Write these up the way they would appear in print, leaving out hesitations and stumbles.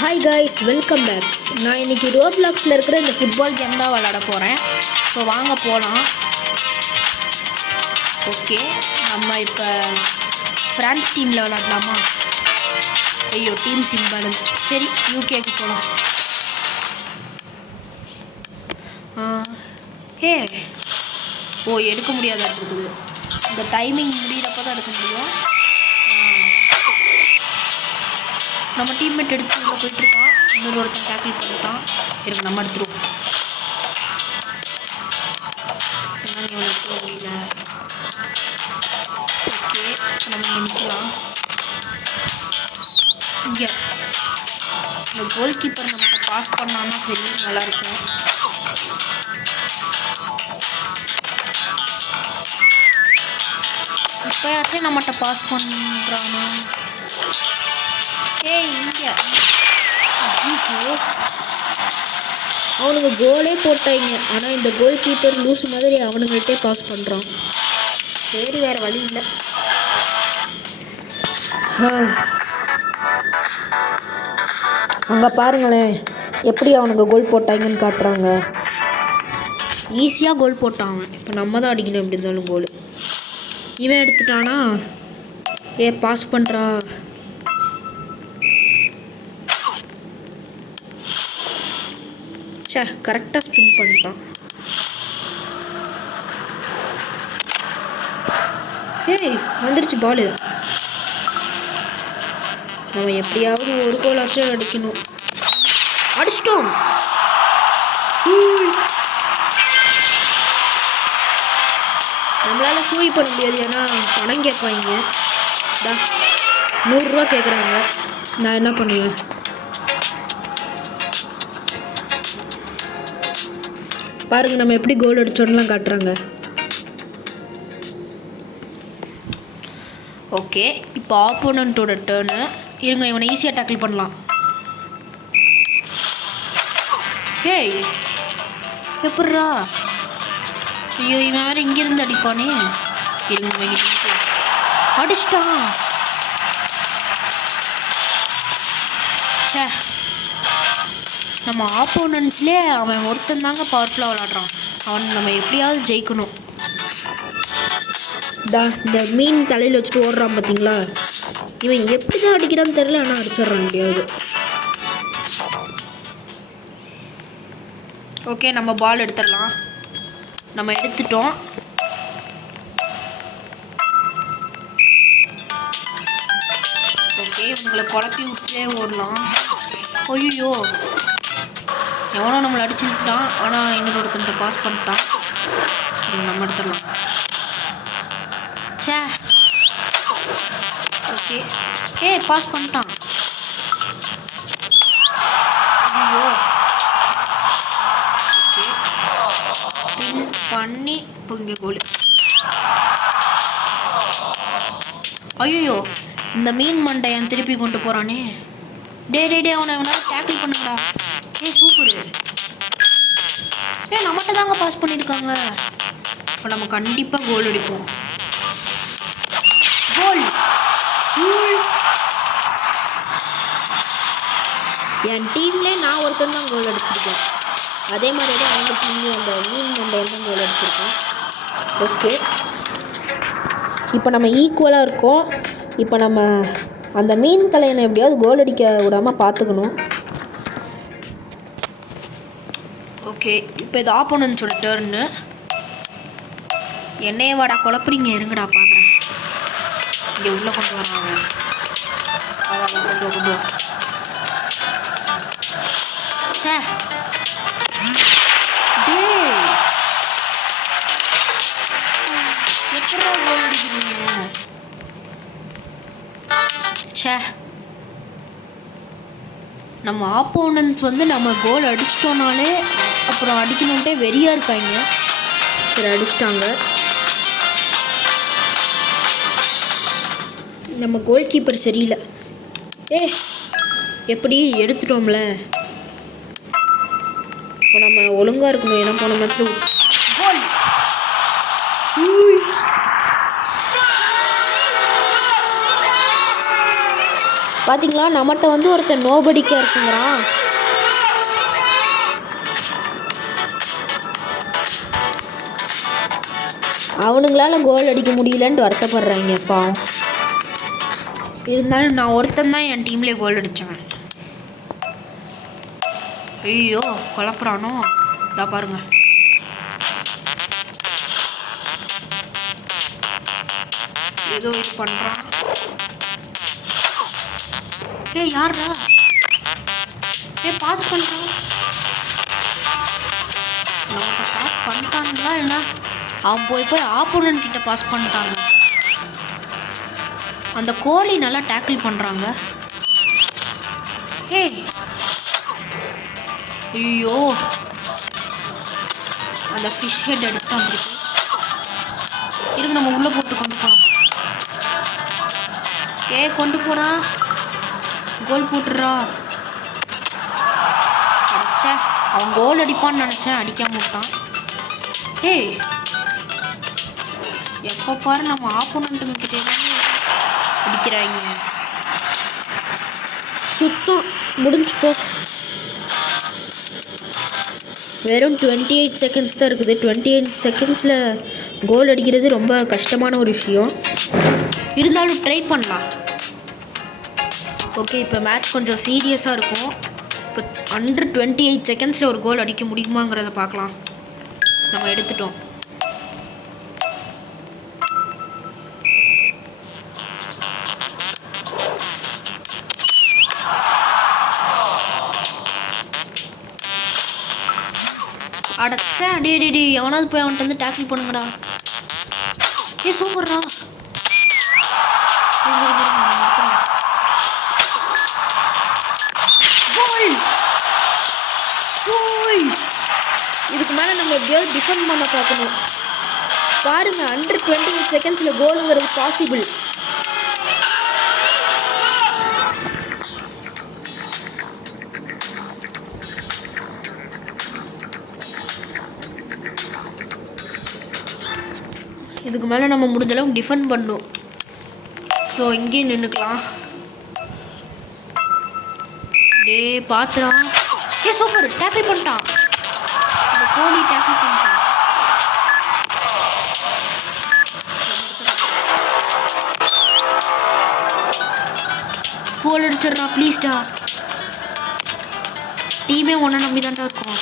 Hi guys, welcome back. நான் இன்றைக்கி ரோப்ளாக்ஸில் இருக்கிற இந்த ஃபுட்பால் கேம் தான் விளாட போகிறேன். ஸோ வாங்க போகலாம். ஓகே, நம்ம இப்போ ஃப்ரான்ஸ் டீமில் விளாடலாமா? ஐயோ, டீம்ஸ் இம்பேலன்ஸ். சரி, யூகேக்கு போகலாம். எடுக்க முடியாத இருக்குது. இந்த டைமிங் முடிகிறப்ப தான் எடுக்க முடியும். நம்ம டீம்மேட் எடுத்து உள்ளே போயிட்டுருக்கான். இன்னொரு ஒருத்தன் டேக்கிள் பண்ணிட்டான். இருக்கு, நம்ம எடுத்துருவோம். என்னங்க இவ்வளோ எடுத்துட முடியல. ஓகே, நம்ம இங்கே நிற்கலாம். இங்கே இந்த கோல் கீப்பர் நம்மகிட்ட பாஸ் பண்ணாலும் சரி, நல்லாயிருக்கும். இப்போயாச்சும் நம்மகிட்ட பாஸ் பண்ணுறானா? இங்கே அவனுங்க கோலே போட்டாங்க. ஆனால் இந்த கோல் கீப்பர் லூஸ் மாதிரி அவனுங்கள்ட்டே பாஸ் பண்ணுறான். சரி, வேறு வழி இல்லை. அங்கே பாருங்களேன், எப்படி அவனுங்க கோல் போட்டாங்கன்னு காட்டுறாங்க. ஈஸியாக கோல் போட்டாங்க. இப்போ நம்ம தான் அடிக்கணும் எப்படி இருந்தாலும் கோல். இவன் எடுத்துட்டானா? பாஸ் பண்ணுறா. கரெக்டாக ஸ்பின் பண்ணிட்டான். வந்துருச்சு பாலு. நம்ம எப்படியாவது ஒரு கோலாச்சும் அடிக்கணும். அடிச்சிட்டோம். நம்மளால சூய் பண்ண முடியாது, ஏன்னா பணம் கேட்பாங்க. 100 ரூபா கேட்குறாங்க. நான் என்ன பண்ணுவேன்? பாருங்க, நம்ம எப்படி கோல் அடிச்சோன்னுலாம் காட்டுறாங்க. ஓகே, இப்போ ஆப்போனண்ட்டோட டேர்னு. இருங்க, இவனை ஈஸியாக டேக்கிள் பண்ணலாம். எப்பட்றா? ஐயோ, இவன் வேறு இங்கேருந்து அடிப்பானே. இருங்க, அடிச்சிட்டான். நம்ம ஆப்போனன்ட்ஸ்லேயே அவன் ஒருத்தன் தாங்க பவர்ஃபுல்லாக விளாட்றான். அவன் நம்ம எப்படியாவது ஜெயிக்கணும். இந்த மீன் தலையில் வச்சுட்டு ஓடுறான் பார்த்தீங்களா? இவன் எப்படி தான் அடிக்கிறான்னு தெரியல, ஆனால் அடிச்சிட்றான் எப்படியாவது. ஓகே, நம்ம பால் எடுத்துடலாம். நம்ம எடுத்துட்டோம். ஓகே, இவங்களை குழப்பி விட்டே ஓடலாம். ஐயோ, எவனோ நம்மளை அடிச்சுட்டான். ஆனால் இன்னொரு ஒருத்தன்ட்ட பாஸ் பண்ணிட்டான். நம்ம எடுத்துடலாம். ஓகே, பாஸ் பண்ணிட்டான். ஐயோ, ஓகே, ஸ்பின் பண்ணி இப்போ இங்கே கோல். ஐயோ, இந்த மீன் மண்டையன் திருப்பி கொண்டு போகிறானே. டே அவனை டேக்கிள் பண்ணுங்கடா. சூப்பரு. நம்மகிட்ட தாங்க பாஸ் பண்ணியிருக்காங்க. இப்போ நம்ம கண்டிப்பாக கோல் அடிப்போம். கோல். என் டீம்லேயே நான் ஒருத்தன் தான் கோல் அடிச்சிருக்கேன். அதே மாதிரி தான் அவங்க டீம்லேயும் அந்த மீன் மண்டையன் தான் கோல் அடிச்சிருக்கோம். ஓகே, இப்போ நம்ம ஈக்குவலாக இருக்கோம். இப்போ நம்ம அந்த மீன் தலையனை எப்படியாவது கோல் அடிக்க விடாமல் பார்த்துக்கணும். ஓகே, இப்போ இது ஆப்போனன்ட்ஸோட டர்னு. என்னையே வாடா குழப்பறீங்க, இருங்கடா பார்க்குறேன். இங்கே உள்ளே கொண்டு வராங்க. கொண்டு எப்படா கோல் அடிக்கிறீங்க? நம்ம ஆப்போனன்ட்ஸ் நம்ம கோல் அடிச்சிட்டோனாலே அப்புறம் அடிக்கணுன்ட்டே வெறியாக இருக்காங்க. சரி, அடிச்சிட்டாங்க. நம்ம கோல் கீப்பர் சரியில்லை. எப்படி எடுத்துட்டோம்ல. இப்போ நம்ம ஒழுங்காக இருக்கணும். ஏன்னா போன மேட்ச்சில் கோல். பார்த்தீங்களா, நம்மகிட்ட வந்து ஒருத்தன் நோபடிக்கா இருக்குங்கிறான். அவனுங்களால கோல் அடிக்க முடியலன்ட்டு வருத்தப்படுறாங்கப்பா. இருந்தாலும் நான் ஒருத்தன் தான் என் டீம்லேயே கோல் அடித்தவன். ஐயோ குழப்புறானோ, இதான் பாருங்க. ஏதோ இது பண்ணுறான். யாரா பாஸ் பண்ணுறான்? நமக்கு பாஸ் பண்ணிட்டானுங்களா என்ன? அவன் போய் ஆப்போனன்ட் கிட்ட பாஸ் பண்ணிட்டாங்க. அந்த கோழி நல்லா டேக்கிள் பண்ணுறாங்க. ஐயோ அந்த ஃபிஷ் ஹெட் எடுத்து வந்துருக்கு. இருக்கு, நம்ம உள்ளே போட்டு கொண்டு போகலாம். கொண்டு போனா கோல் போட்டுடுறா. அடிச்சா அவன் கோல் அடிப்பான்னு நினச்சேன், அடிக்காம விட்டான். எப்போ பாரு நம்ம ஆப்போனண்ட்டுங்க கிட்டே தான் அடிக்கிறாங்க. சுத்தம் முடிஞ்சு போ. வெறும் 28 செகண்ட்ஸ் தான் இருக்குது. 28 செகண்ட்ஸில் கோல் அடிக்கிறது ரொம்ப கஷ்டமான ஒரு விஷயம். இருந்தாலும் ட்ரை பண்ணலாம். ஓகே, இப்போ மேட்ச் கொஞ்சம் சீரியஸாக இருக்கும். இப்போ அண்டர் 28 செகண்ட்ஸில் ஒரு கோல் அடிக்க முடியுமாங்கிறத பார்க்கலாம். நம்ம எடுத்துட்டோம். அடச்சா டே எவனாவது போய் அவன்கிட்ட வந்து டேக்கிள் பண்ணுங்கடா. சூப்பர்டா. இதுக்கு மேலே நம்ம எப்படியாவது டிஃபெண்ட் பண்ண பார்க்கணும். பாருங்க, அண்டர் 28 செகண்ட்ஸில் கோலுங்கிறது பாசிபிள். இதுக்கு மேலே நம்ம முடிஞ்ச அளவுக்கு டிஃபெண்ட் பண்ணணும். ஸோ இங்கேயே நின்றுக்கலாம். பார்த்துறான். சூப்பர், டேக்கிள் பண்ணிட்டான். அந்த கோழி டேக்கிள் பண்ணிட்டான். கோல் அடிச்சிடுறா ப்ளீஸ்டா. டீமே ஒன்றை நம்பி தான்டா இருக்கும்.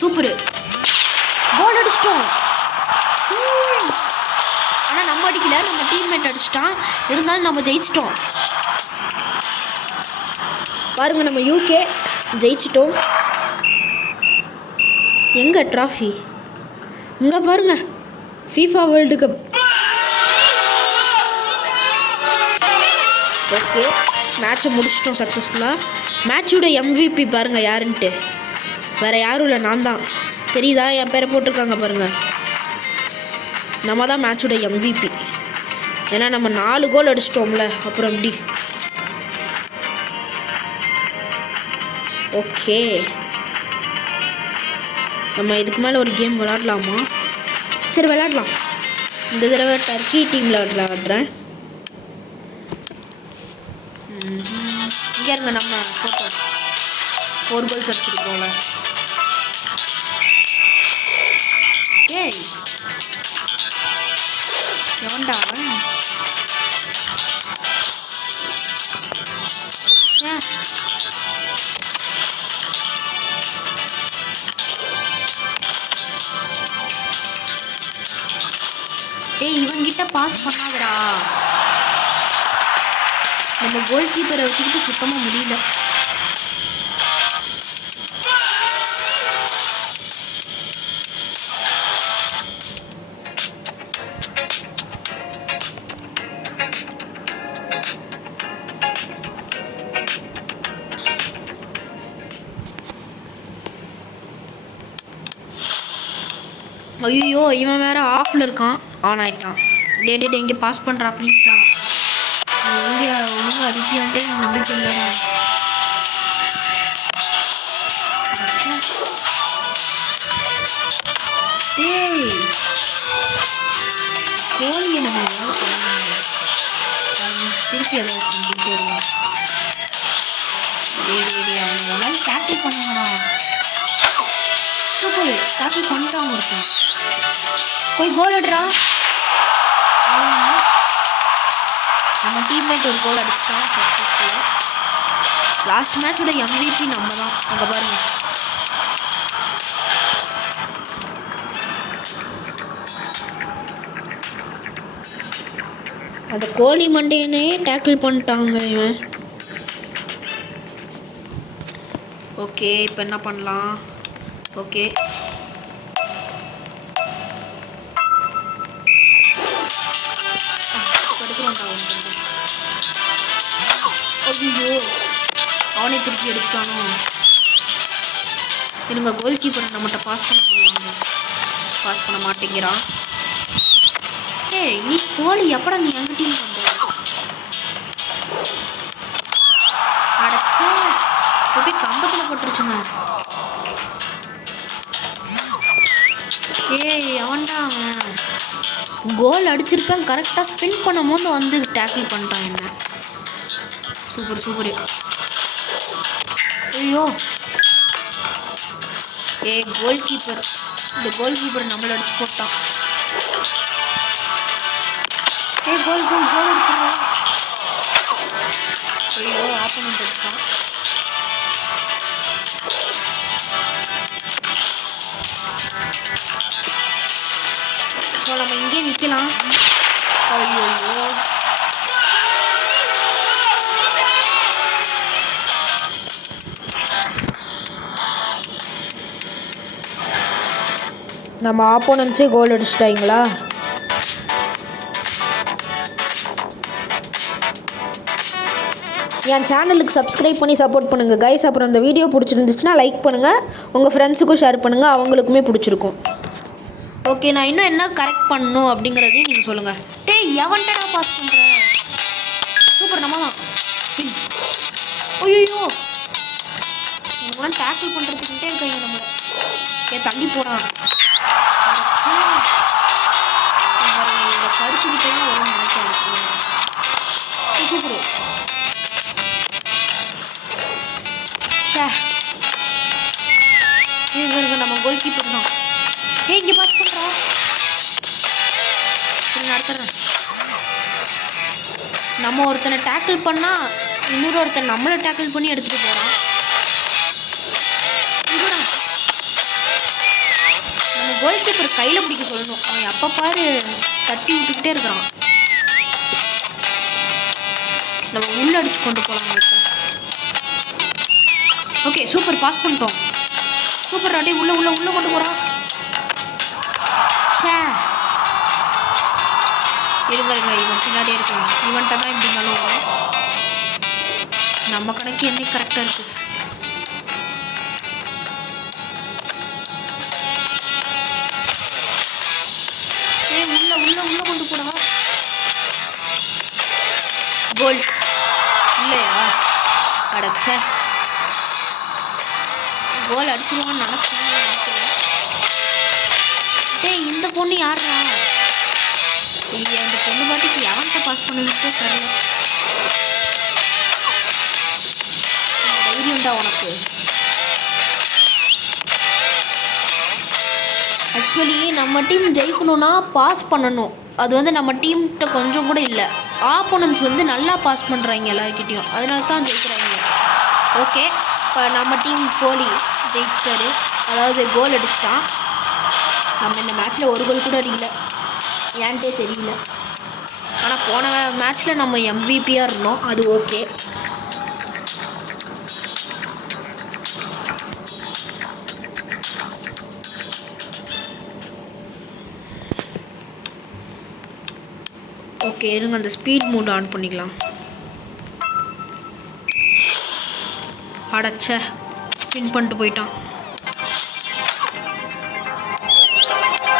சூப்பரு, கோல் அடிச்சிட்டோம். ஆனால் நம்ம அடிக்கல, நம்ம டீம்மேட் அடிச்சிட்டான். இருந்தாலும் நம்ம ஜெயிச்சிட்டோம். பாருங்க, நம்ம யூகே ஜெயிச்சிட்டோம். எங்க ட்ராஃபி? இங்கே பாருங்க, FIFA வேர்ல்டு கப். ஓகே, மேட்சை முடிச்சிட்டோம் சக்ஸஸ்ஃபுல்லாக. மேட்சோட MVP பாருங்கள் யாருன்ட்டு. வேறு யாரும் இல்லை, நான் தான். தெரியுதா? என் பேரை போட்டிருக்காங்க பாருங்கள். நம்ம தான் மேட்சோட MVP. ஏன்னா நம்ம 4 கோல் அடிச்சிட்டோம்ல, அப்புறம் எப்படி. ஓகே, நம்ம இதுக்கு மேலே ஒரு கேம் விளாட்லாமா? சரி விளாட்லாம். இந்த தடவை டர்க்கி டீமில் விளாட்றேன். இங்கே இருங்க, நம்ம போட்டோம் 4 கோல்ஸ் அடிச்சிருக்கோம்ல. எவன்டா அவன்? இவன்கிட்ட பாஸ் பண்ணாதடா. நம்ம கோல் கீப்பரை வச்சுக்கிட்டு சுத்தமாக முடியல. ஐயோ, இவன் வேற ஆஃப்ல இருக்கான், ஆன் ஆயிட்டான். டே இங்கே பாஸ் பண்ணுறா அப்படின்ட்டா. இங்கே ஒழுங்கு அடிக்கலான்ட்டே நம்பிக்கை இல்லைடா. டேய் கோழியை நம்ம எதாவது பண்ணணும். திருப்பி அதை செஞ்சுட்டே வருவோம். அவங்க எல்லாம் டேக்கிள் பண்ணுங்கடா. சூப்பர், டேக்கிள் பண்ணிட்டாங்க ஒருத்தன். போய் கோல் அடிடா. நம்ம டீம்மேட் ஒரு கோல் அடிச்சிட்டோம் சக்ஸஸ்ஃபுல்லாக. லாஸ்ட் மேட்சோட MVP நம்ம தான். அங்கே பாருங்க. அந்த கோழி மண்டையனே டேக்கிள் பண்ணிட்டாங்க இவன். ஓகே, இப்போ என்ன பண்ணலாம்? ஓகே, ஐயோ அவனே திருப்பி எடுத்துட்டானோ. இருங்க, கோல் கீப்பரை நம்மகிட்ட பாஸ் பண்ண சொல்லுவாங்க. பாஸ் பண்ண மாட்டேங்கிறான். ஏய், நீ கோழி எப்படா நீ எங்க டீம் பண்ற? அடைச்சே போய் கம்பத்தில் போட்டுருச்சுங்க. ஏய், அவன்டா அவன். கோல் அடிச்சிருப்பேன், கரெக்டாக ஸ்பின் பண்ணும் போது வந்து டேக்கிள் பண்ணிட்டான் என்ன. Super super. ஐயோ, கோல் கீப்பர். இந்த கோல் கீப்பர் நம்மள அடிச்சு போட்டான். கோல் கோல் கோல் அடிச்சிருக்கான். ஐயோ, ஆப்போனன்ட் அடிச்சான். ஸோ நம்ம இங்கே நிற்கலாம். ஐயோ, நம்ம ஆப்போனன்ட்ஸே கோல் அடிச்சிட்டாங்களா? என் சேனலுக்கு சப்ஸ்கிரைப் பண்ணி சப்போர்ட் பண்ணுங்கள் கைஸ். அப்புறம் இந்த வீடியோ பிடிச்சிருந்துச்சுன்னா லைக் பண்ணுங்கள், உங்கள் ஃப்ரெண்ட்ஸுக்கும் ஷேர் பண்ணுங்கள், அவங்களுக்குமே பிடிச்சிருக்கும். ஓகே, நான் இன்னும் என்ன கரெக்ட் பண்ணணும் அப்படிங்கிறதையும் நீங்கள் சொல்லுங்கள். டேய், எவன்டா நான் பாஸ் பண்ணுறேன். சூப்பர், நம்ம தான். ஐயோ, உங்களாம் டேக்கிள் பண்ணுறதுக்கிட்டே இருக்காங்க நம்மளை. தள்ளி போகிறான். கருப்பு கிட்டே வரும் நினைக்கிறேன். சூப்பர். நம்ம கோல் கீப்பர் தான். இங்கே பாஸ் பண்ணுறோம். சரி, நடத்துறேன். நம்ம ஒருத்தனை டேக்கிள் பண்ணால் இன்னொரு ஒருத்தன் நம்மளை டேக்கிள் பண்ணி எடுத்துகிட்டு போகிறான். நம்ம கோல் கீப்பர் கையில் பிடிக்க சொல்லணும். அவன் அப்போ பாரு தட்டி விட்டுக்கிட்டே இருக்கிறான். நம்ம உள்ள அடிச்சு கொண்டு போகலாம் இப்போ. ஓகே, சூப்பர், பாஸ் பண்ணிட்டோம். சூப்பர், அடி உள்ள உள்ள உள்ள கொண்டு போகிறான். இருங்க, இவன் பின்னாடியே இருக்கான். இவன்கிட்ட தான் இப்படினாலும் வரும். நம்ம கணக்கு என்னைக்கு கரெக்டாக இருக்குது. உள்ள உள்ள உள்ள கொண்டு போனா கோல் இல்லையா? அடைச்ச கோல் அடிச்சிருவான்னு நினைச்சேன். இந்த பொண்ணு யாரா? இல்லையா, இந்த பொண்ணு பாட்டுக்கு எவன்கிட்ட பாஸ் பண்ணுறதுக்கே தெரியல. தைரியம்டா உனக்கு. ஆக்சுவலி நம்ம டீம் ஜெயிக்கணும்னா பாஸ் பண்ணணும். அது வந்து நம்ம டீம்கிட்ட கொஞ்சம் கூட இல்லை. ஆப்போனன்ட்ஸ் வந்து நல்லா பாஸ் பண்ணுறாங்க எல்லாருக்கிட்டையும், அதனால தான் ஜெயிக்கிறாங்க. ஓகே, இப்போ நம்ம டீம் கோலி ஜெயிச்சிட்டாரு, அதாவது கோல் அடிச்சிட்டான். நம்ம இந்த மேட்ச்சில் ஒரு கோல் கூட அடிக்கல, ஏன்ட்டே தெரியல. ஆனால் போன மேட்ச்சில் நம்ம MVP-யாக இருந்தோம், அது ஓகே. ஓகே, இருங்க, அந்த ஸ்பீட் மோட் ஆன் பண்ணிக்கலாம். அடைச்ச ஸ்பின் பண்ணிட்டு போயிட்டான்.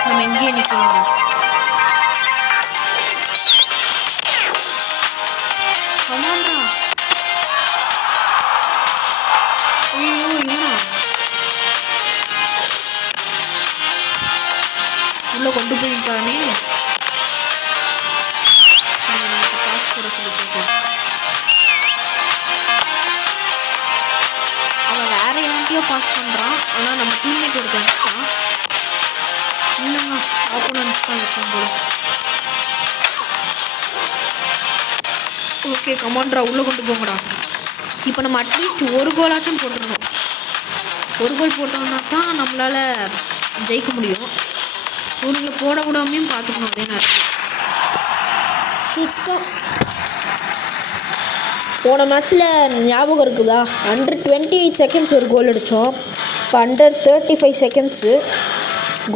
நம்ம எங்கேயே நிற்கலாம். ஆமாண்டா, ஐயோ இவனா உள்ள கொண்டு போயிருக்கானே. பாஸ் பண்ணுறான். ஆனால் நம்ம டீம்மேட் இருக்கான் இல்லைங்க ஆப்போனன்ஸ் தான் இருக்கும் போல. ஓகே கமாண்ட்ரா உள்ளே கொண்டு போங்கடா. இப்போ நம்ம அட்லீஸ்ட் ஒரு கோலாச்சும் போட்டுடணும். ஒரு கோல் போட்டோம்னா தான் நம்மளால் ஜெயிக்க முடியும். ஒரு போட விடாமையும் பார்த்துக்கணும் அதே நேரத்தில். சுத்தம் போன மேட்ச்சில் ஞாபகம் இருக்குதா, அண்டர் 28 செகண்ட்ஸ் ஒரு கோல் அடித்தோம். இப்போ அண்டர் 35 செகண்ட்ஸு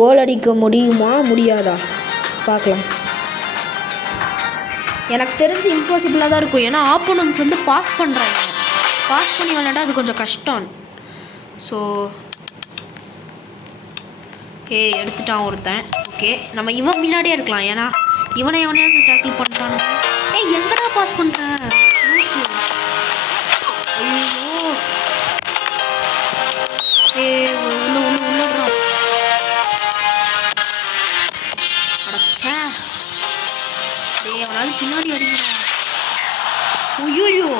கோல் அடிக்க முடியுமா முடியாதா பார்க்கலாம். எனக்கு தெரிஞ்சு இம்பாசிபிளாக தான் இருக்கும். ஏன்னா ஆப்போனன்ஸ் வந்து பாஸ் பண்ணுறாங்க. பாஸ் பண்ணி விளையாண்டா அது கொஞ்சம் கஷ்டம். ஸோ எடுத்துட்டான் ஒருத்தன். ஓகே நம்ம இவன் முன்னாடியே இருக்கலாம். ஏன்னா எவனையாவது டேக்கிள் பண்ணிட்டானு. எங்கடா பாஸ் பண்ணுற? ஐயோ உள்ளடுறான். அடச்சா அவனாவது பின்னாடி அடிக்கிறான். ஐயோ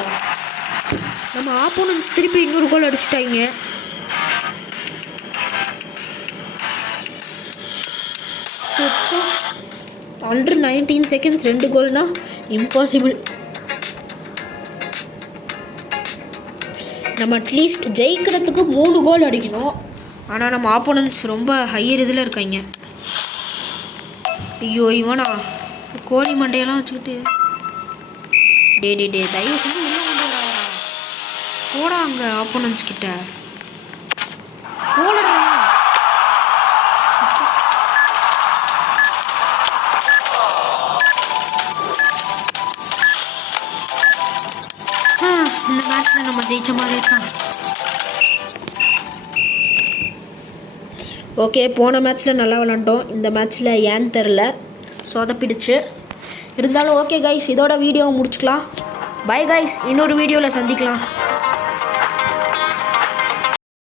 நம்ம ஆப்போனன்ஸ் திருப்பி இன்னொரு கோல் அடிச்சிட்டாங்க. அண்டர் 19 செகண்ட்ஸ் 2 கோல்னா இம்பாசிபிள். நம்ம அட்லீஸ்ட் ஜெயிக்கிறதுக்கு 3 கோல் அடிக்கணும். ஆனால் நம்ம ஆப்போனன்ஸ் ரொம்ப ஹையர் இதில் இருக்காங்க. ஐயோ இவனா கோழி மண்டையெல்லாம் வச்சுக்கிட்டு டே தயவு செஞ்சு உள்ள கொண்டு வராடா. போடா அங்கே ஆப்போனன்ஸ் கிட்ட போடா. இந்த மேட்ச்சில் நம்ம ஜெயிச்ச மாதிரி இருக்கான். ஓகே போன மேட்ச்சில் நல்லா விளாண்டோம். இந்த மேட்ச்சில் ஏன்னு தெரில சொதப்பிடுச்சு. இருந்தாலும் ஓகே கைஸ், இதோட வீடியோவை முடிச்சுக்கலாம். பை கைஸ், இன்னொரு வீடியோவில் சந்திக்கலாம்.